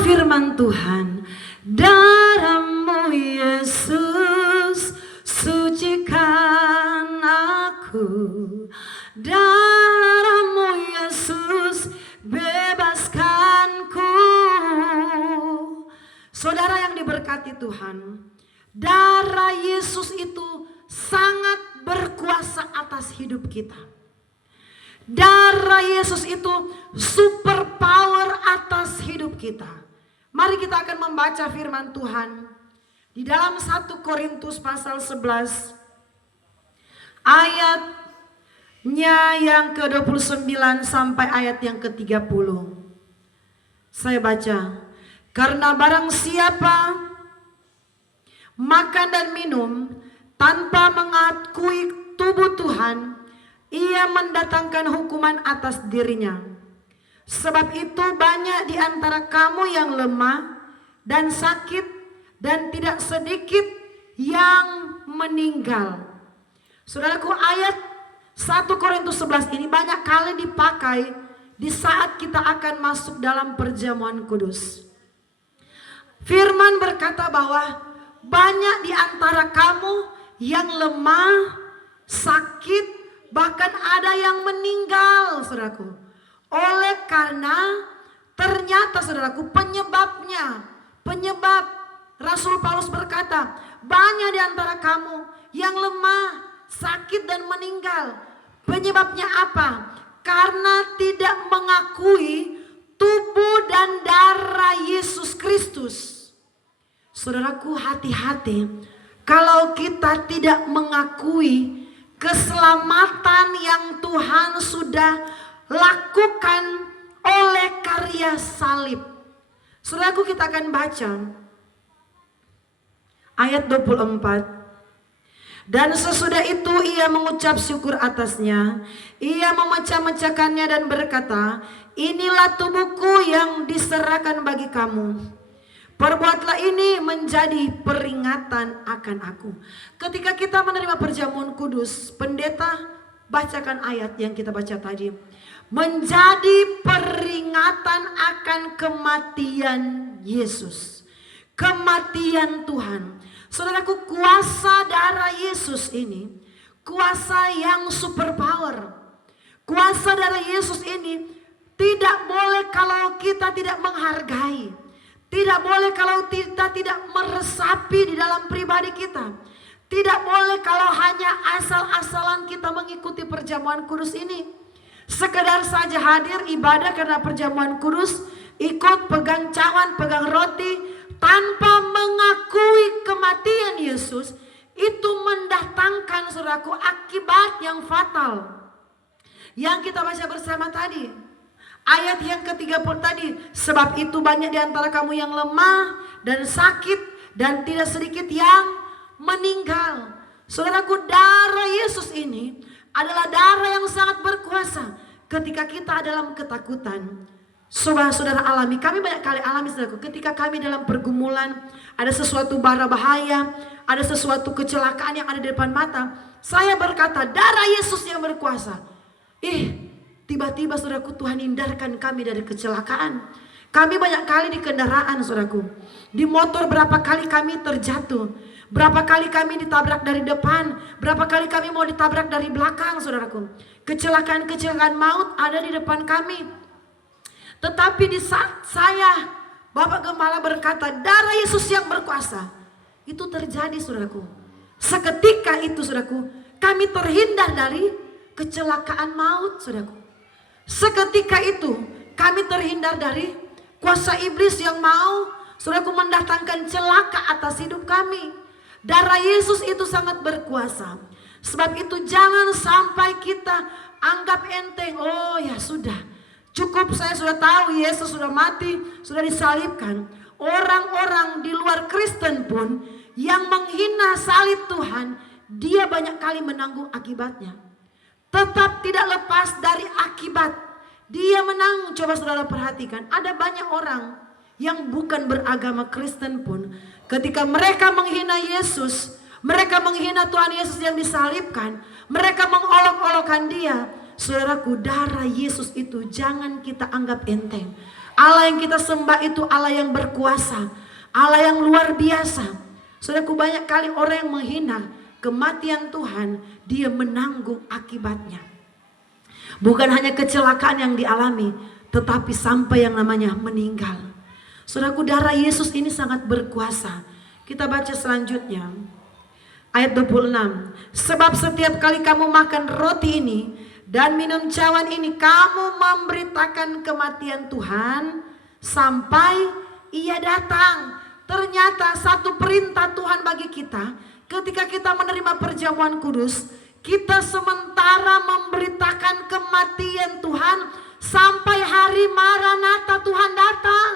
firman Tuhan, darah-Mu Yesus sucikan aku, darah-Mu Yesus bebaskanku. Saudara yang diberkati Tuhan, darah Yesus itu sangat berkuasa atas hidup kita. Darah Yesus itu super power atas hidup kita. Mari kita akan membaca firman Tuhan di dalam 1 Korintus pasal 11 ayatnya yang ke-29 sampai ayat yang ke-30. Saya baca. Karena barang siapa makan dan minum tanpa mengakui tubuh Tuhan, ia mendatangkan hukuman atas dirinya. Sebab itu banyak di antara kamu yang lemah dan sakit, dan tidak sedikit yang meninggal. Saudaraku, ayat 1 Korintus 11 ini banyak kali dipakai di saat kita akan masuk dalam perjamuan kudus. Firman berkata bahwa banyak di antara kamu yang lemah, sakit, bahkan ada yang meninggal, saudaraku. Oleh karena ternyata, saudaraku, penyebab Rasul Paulus berkata, banyak di antara kamu yang lemah, sakit dan meninggal. Penyebabnya apa? Karena tidak mengakui tubuh dan darah Yesus Kristus. Saudaraku, hati-hati kalau kita tidak mengakui keselamatan yang Tuhan sudah lakukan oleh karya salib. Saudaraku, kita akan baca ayat 24. Dan sesudah itu ia mengucap syukur atasnya. Ia memecah-mecahkannya dan berkata, inilah tubuhku yang diserahkan bagi kamu. Perbuatlah ini menjadi peringatan akan aku. Ketika kita menerima perjamuan kudus, pendeta bacakan ayat yang kita baca tadi. Menjadi peringatan akan kematian Yesus. Kematian Tuhan. Saudaraku, kuasa darah Yesus ini, kuasa yang super power. Kuasa darah Yesus ini tidak boleh kalau kita tidak menghargai. Tidak boleh kalau kita tidak meresapi di dalam pribadi kita. Tidak boleh kalau hanya asal-asalan kita mengikuti perjamuan kudus ini. Sekedar saja hadir ibadah karena perjamuan kudus, ikut pegang cawan, pegang roti, tanpa mengakui kematian Yesus, itu mendatangkan, saudaraku, akibat yang fatal. Yang kita baca bersama tadi. Ayat yang ke-30 tadi, sebab itu banyak di antara kamu yang lemah dan sakit, dan tidak sedikit yang meninggal. Saudaraku, darah Yesus ini adalah darah yang sangat berkuasa. Ketika kita dalam ketakutan, saudara alami, kami banyak kali alami, saudaraku, ketika kami dalam pergumulan, ada sesuatu bara bahaya, ada sesuatu kecelakaan yang ada di depan mata, saya berkata, darah Yesus yang berkuasa. Tiba-tiba, saudaraku, Tuhan hindarkan kami dari kecelakaan. Kami banyak kali di kendaraan, saudaraku. Di motor berapa kali kami terjatuh. Berapa kali kami ditabrak dari depan. Berapa kali kami mau ditabrak dari belakang, saudaraku. Kecelakaan-kecelakaan maut ada di depan kami. Tetapi di saat saya, Bapak Gembala berkata, darah Yesus yang berkuasa. Itu terjadi, saudaraku. Seketika itu, saudaraku, kami terhindar dari kecelakaan maut, saudaraku. Seketika itu kami terhindar dari kuasa iblis yang mau, saudaraku, mendatangkan celaka atas hidup kami. Darah Yesus itu sangat berkuasa. Sebab itu jangan sampai kita anggap enteng. Oh ya sudah, cukup, saya sudah tahu Yesus sudah mati, sudah disalibkan. Orang-orang di luar Kristen pun yang menghina salib Tuhan, dia banyak kali menanggung akibatnya. Tetap tidak lepas dari akibat. Dia menanggung. Coba saudara perhatikan, ada banyak orang yang bukan beragama Kristen pun, ketika mereka menghina Yesus, mereka menghina Tuhan Yesus yang disalibkan, mereka mengolok-olokkan dia. Saudaraku, darah Yesus itu jangan kita anggap enteng. Allah yang kita sembah itu Allah yang berkuasa, Allah yang luar biasa. Saudaraku, banyak kali orang yang menghina kematian Tuhan, dia menanggung akibatnya. Bukan hanya kecelakaan yang dialami, tetapi sampai yang namanya meninggal. Saudaraku, darah Yesus ini sangat berkuasa. Kita baca selanjutnya. Ayat 26. Sebab setiap kali kamu makan roti ini dan minum cawan ini, kamu memberitakan kematian Tuhan sampai Ia datang. Ternyata satu perintah Tuhan bagi kita, ketika kita menerima perjamuan kudus, kita sementara memberitakan kematian Tuhan sampai hari Maranatha Tuhan datang.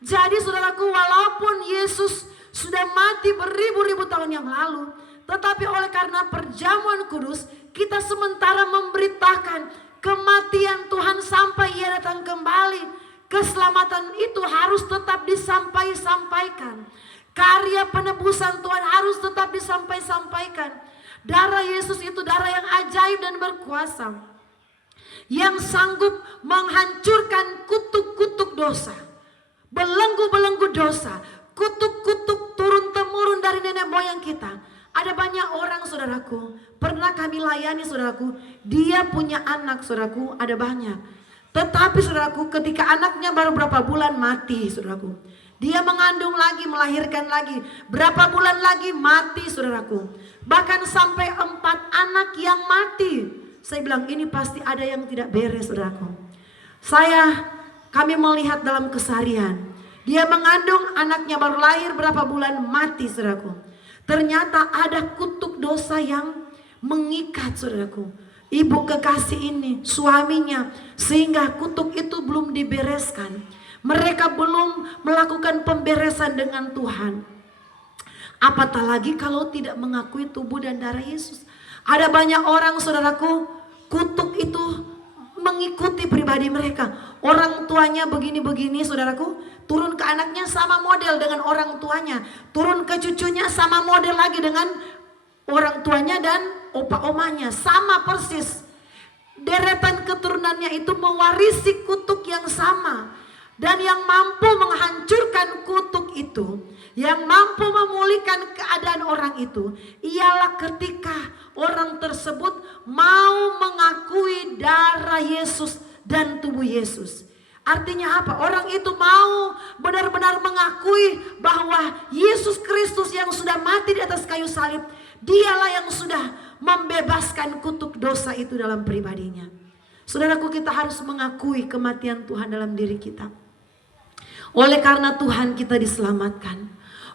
Jadi saudaraku, walaupun Yesus sudah mati beribu-ribu tahun yang lalu, tetapi oleh karena perjamuan kudus, kita sementara memberitakan kematian Tuhan sampai Ia datang kembali. Keselamatan itu harus tetap disampaikan. Karya penebusan Tuhan harus tetap disampaikan. Darah Yesus itu darah yang ajaib dan berkuasa, yang sanggup menghancurkan kutuk-kutuk dosa, belenggu-belenggu dosa, kutuk-kutuk turun-temurun dari nenek moyang kita. Ada banyak orang, saudaraku, pernah kami layani, saudaraku, dia punya anak, saudaraku, ada banyak. Tetapi saudaraku, ketika anaknya baru berapa bulan mati, saudaraku. Dia mengandung lagi, melahirkan lagi. Berapa bulan lagi mati, saudaraku. Bahkan sampai 4 anak yang mati. Saya bilang ini pasti ada yang tidak beres, saudaraku. Kami melihat dalam keseharian. Dia mengandung, anaknya baru lahir berapa bulan mati, saudaraku. Ternyata ada kutuk dosa yang mengikat, saudaraku. Ibu kekasih ini, suaminya, sehingga kutuk itu belum dibereskan. Mereka belum melakukan pemberesan dengan Tuhan. Apatah lagi kalau tidak mengakui tubuh dan darah Yesus. Ada banyak orang, saudaraku, kutuk itu mengikuti pribadi mereka. Orang tuanya begini-begini, saudaraku, turun ke anaknya sama model dengan orang tuanya. Turun ke cucunya sama model lagi dengan orang tuanya dan opa omanya, sama persis. Deretan keturunannya itu mewarisi kutuk yang sama. Dan yang mampu menghancurkan kutuk itu, yang mampu memulihkan keadaan orang itu, ialah ketika orang tersebut mau mengakui darah Yesus dan tubuh Yesus. Artinya apa? Orang itu mau benar-benar mengakui bahwa Yesus Kristus yang sudah mati di atas kayu salib, dialah yang sudah membebaskan kutuk dosa itu dalam pribadinya. Saudaraku, kita harus mengakui kematian Tuhan dalam diri kita. Oleh karena Tuhan kita diselamatkan.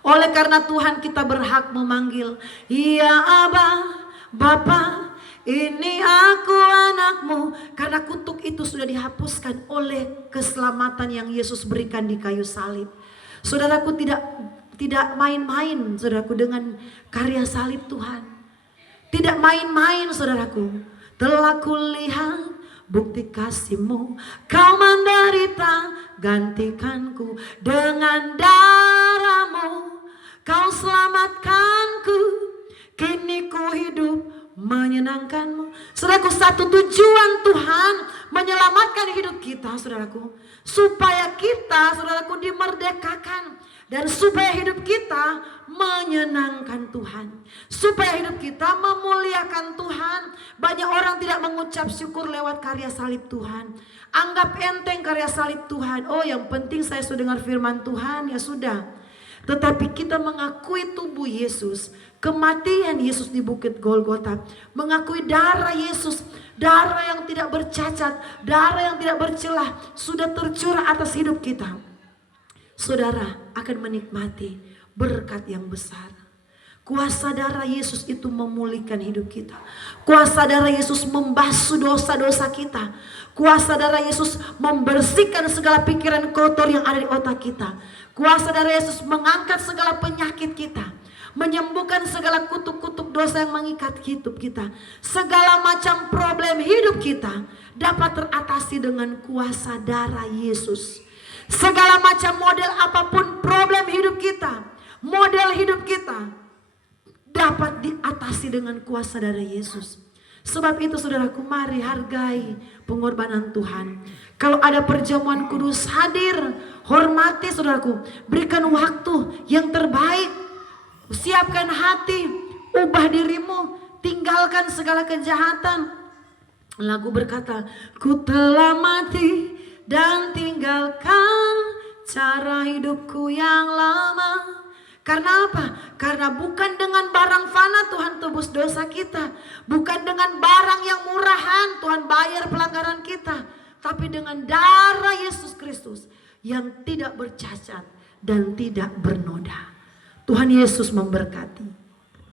Oleh karena Tuhan kita berhak memanggil, "Ya Aba, Bapa, ini aku anakmu." Karena kutuk itu sudah dihapuskan oleh keselamatan yang Yesus berikan di kayu salib. Saudaraku, tidak main-main, saudaraku, dengan karya salib Tuhan. Tidak main-main, saudaraku. Telah kulihat bukti kasih-Mu, Kau menderita gantikanku, dengan darah-Mu Kau selamatkanku, kini ku hidup menyenangkan-Mu. Saudaraku, satu tujuan Tuhan menyelamatkan hidup kita, saudaraku, supaya kita, saudaraku, dimerdekakan. Dan supaya hidup kita menyenangkan Tuhan, supaya hidup kita memuliakan Tuhan. Banyak orang tidak mengucap syukur lewat karya salib Tuhan. Anggap enteng karya salib Tuhan. Oh, yang penting saya sudah dengar firman Tuhan, ya sudah. Tetapi kita mengakui tubuh Yesus, kematian Yesus di bukit Golgota, mengakui darah Yesus, darah yang tidak bercacat, darah yang tidak bercelah, sudah tercurah atas hidup kita. Saudara akan menikmati berkat yang besar. Kuasa darah Yesus itu memulihkan hidup kita. Kuasa darah Yesus membasuh dosa-dosa kita. Kuasa darah Yesus membersihkan segala pikiran kotor yang ada di otak kita. Kuasa darah Yesus mengangkat segala penyakit kita, menyembuhkan segala kutuk-kutuk dosa yang mengikat hidup kita. Segala macam problem hidup kita dapat teratasi dengan kuasa darah Yesus. Segala macam model apapun problem hidup kita, model hidup kita dapat diatasi dengan kuasa darah Yesus. Sebab itu saudaraku, mari hargai pengorbanan Tuhan. Kalau ada perjamuan kudus, hadir, hormati saudaraku, berikan waktu yang terbaik, siapkan hati, ubah dirimu, tinggalkan segala kejahatan. Lagu berkata, ku telah mati dan tinggalkan cara hidupku yang lama. Karena apa? Karena bukan dengan barang fana Tuhan tebus dosa kita. Bukan dengan barang yang murahan Tuhan bayar pelanggaran kita. Tapi dengan darah Yesus Kristus yang tidak bercacat dan tidak bernoda. Tuhan Yesus memberkati.